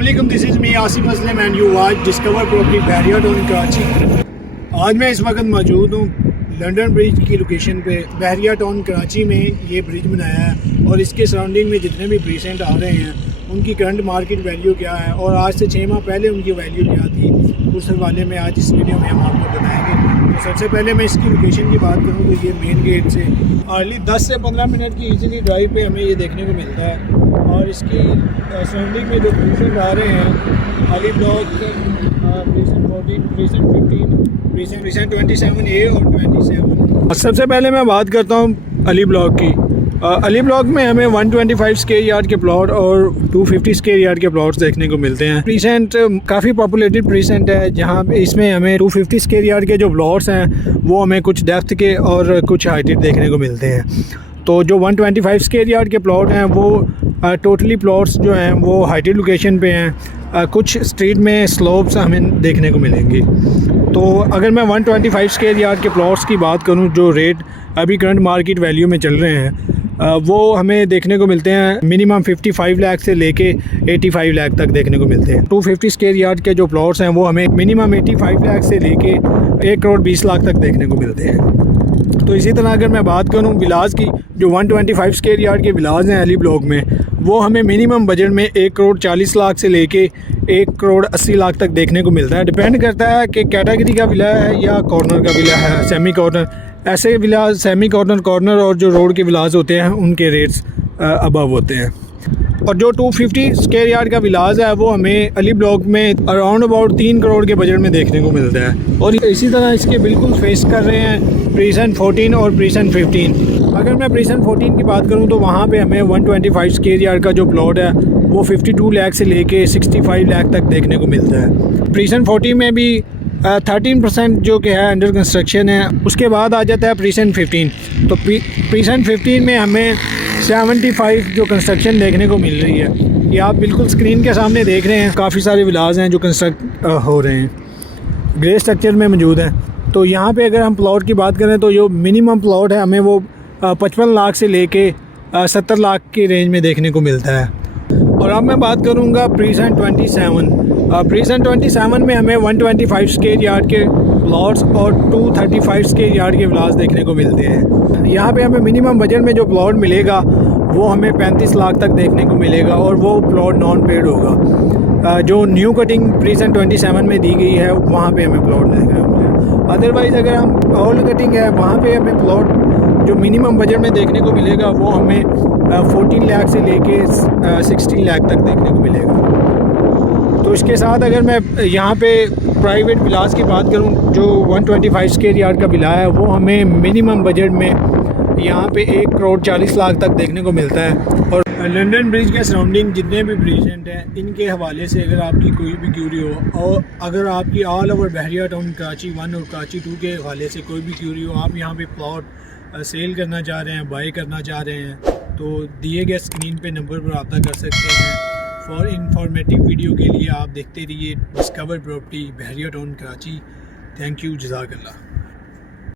अस्सलामुअलैकुम, this is me Asif Aslam and you watch discover property Bahria Town Karachi. आज मैं इस वक्त मौजूद हूँ लंदन ब्रिज की लोकेशन पे। बहरिया टाउन कराची में ये ब्रिज बनाया है और इसके सराउंडिंग में जितने भी प्रीसेंट आ रहे हैं उनकी करंट मार्केट वैल्यू क्या है और आज से 6 माह पहले उनकी वैल्यू क्या थी, उस हवाले में आज इस वीडियो में हम आपको बताएंगे। तो सबसे पहले मैं इसकी लोकेशन की बात करूँ तो ये मेन गेट से हार्डली 10 से 15 मिनट की ईजीली ड्राइव पे हमें ये देखने को मिलता है। और इसकी सराउंडिंग में जो प्रीसेंट आ रहे हैं Ali block, precinct 14, precinct 15, precinct 27A और 27। सबसे पहले मैं बात करता हूँ अली ब्लॉक की। अली ब्लॉक में हमें 125 स्क्वायर यार्ड के प्लॉट और 250 स्क्वायर यार्ड के प्लॉट्स देखने को मिलते हैं। प्रीसेंट काफ़ी पॉपुलेटेड प्रीसेंट है जहाँ पे इसमें हमें 250 स्क्वायर यार्ड के जो प्लॉट्स हैं वो हमें कुछ डेप्थ के और कुछ हाइटेड देखने को मिलते हैं। तो जो 125 स्क्वायर यार्ड के प्लॉट हैं वो टोटली प्लॉट्स जो हैं वो हाइटेड लोकेशन पे हैं। कुछ स्ट्रीट में स्लोप्स हमें देखने को मिलेंगी। तो अगर मैं 125 स्क्वायर यार्ड के प्लॉट्स की बात करूं, जो रेट अभी करंट मार्केट वैल्यू में चल रहे हैं वो हमें देखने को मिलते हैं मिनिमम 55 लाख से लेके 85 लाख तक देखने को मिलते हैं। 250 स्क्वायर यार्ड के जो प्लॉट्स हैं वो हमें मिनिमम 85 लाख से लेके 1 करोड़ 20 लाख तक देखने को मिलते हैं। तो इसी तरह अगर मैं बात करूं विलाज की, जो 125 स्क्वायर यार्ड के विलाज हैं अली ब्लॉक में, वो हमें मिनिमम बजट में 1 करोड़ 40 लाख से लेके 1 करोड़ 80 लाख तक देखने को मिलता है। डिपेंड करता है कि कैटेगरी का विला है या कॉर्नर का विला है, सेमी कॉर्नर। ऐसे विलाज सेमी कॉर्नर और जो रोड के विलाज होते हैं उनके रेट्स अबव होते हैं। और जो 250 स्क्वायर यार्ड का विलाज है वो हमें अली ब्लॉक में अराउंड अबाउट 3 करोड़ के बजट में देखने को मिलता है। और इसी तरह इसके बिल्कुल फेस कर रहे हैं प्रीसेंट 14 और प्रीसेंट 15। अगर मैं प्रीसेंट 14 की बात करूं तो वहां पे हमें 125 स्क्वायर यार्ड का जो प्लॉट है वो 52 लाख से लेके 65 लाख तक देखने को मिलता है। प्रीसेंट 14 में भी 13% जो कि है अंडर कंस्ट्रक्शन है। उसके बाद आ जाता है प्रीसेंट 15। तो प्रीसेंट 15 में हमें 75 जो कंस्ट्रक्शन देखने को मिल रही है। ये आप बिल्कुल स्क्रीन के सामने देख रहे हैं, काफ़ी सारे विलाज हैं जो कंस्ट्रक्ट हो रहे हैं, ग्रे स्ट्रक्चर में मौजूद हैं। तो यहाँ पे अगर हम प्लॉट की बात करें तो जो मिनिमम प्लॉट है हमें वो 55 लाख से लेके 70 लाख की रेंज में देखने को मिलता है। और अब मैं बात करूँगा प्रीसेंट 27। प्रीसेंट 27 में हमें 125 स्क्वायर यार्ड के प्लॉट्स और 235 स्क्वायर यार्ड के विलास देखने को मिलते हैं। यहाँ पे हमें मिनिमम बजट में जो प्लॉट मिलेगा वो हमें 35 लाख तक देखने को मिलेगा और वो प्लॉट नॉन पेड होगा। जो न्यू कटिंग प्रीसेंट 27 में दी गई है वहाँ पे हमें प्लॉट देखने को मिलेगा। अदरवाइज़ अगर हम ओल्ड कटिंग है वहाँ पे हमें प्लॉट जो मिनिमम बजट में देखने को मिलेगा वो हमें 14 लाख से लेके 16 लाख तक देखने को मिलेगा। तो इसके साथ अगर मैं यहाँ पे प्राइवेट विलास की बात करूँ, जो 125 स्क्वायर यार्ड का विला है वो हमें मिनिमम बजट में यहाँ पे 1 करोड़ 40 लाख तक देखने को मिलता है। और लंदन ब्रिज के सराउंडिंग जितने भी प्रीसेंट हैं इनके हवाले से अगर आपकी कोई भी क्यूरी हो और अगर आपकी ऑल ओवर बहरिया टाउन कराची 1 और कराची 2 के हवाले से कोई भी क्यूरी हो, आप यहाँ पे प्लॉट सेल करना चाह रहे हैं, बाई करना चाह रहे हैं, तो दिए गए स्क्रीन पे नंबर पर रब्ता कर सकते हैं। फॉर इंफॉर्मेटिव वीडियो के लिए आप देखते रहिए discover property Bahria Town Karachi. Thank you, जज़ाकल्लाह।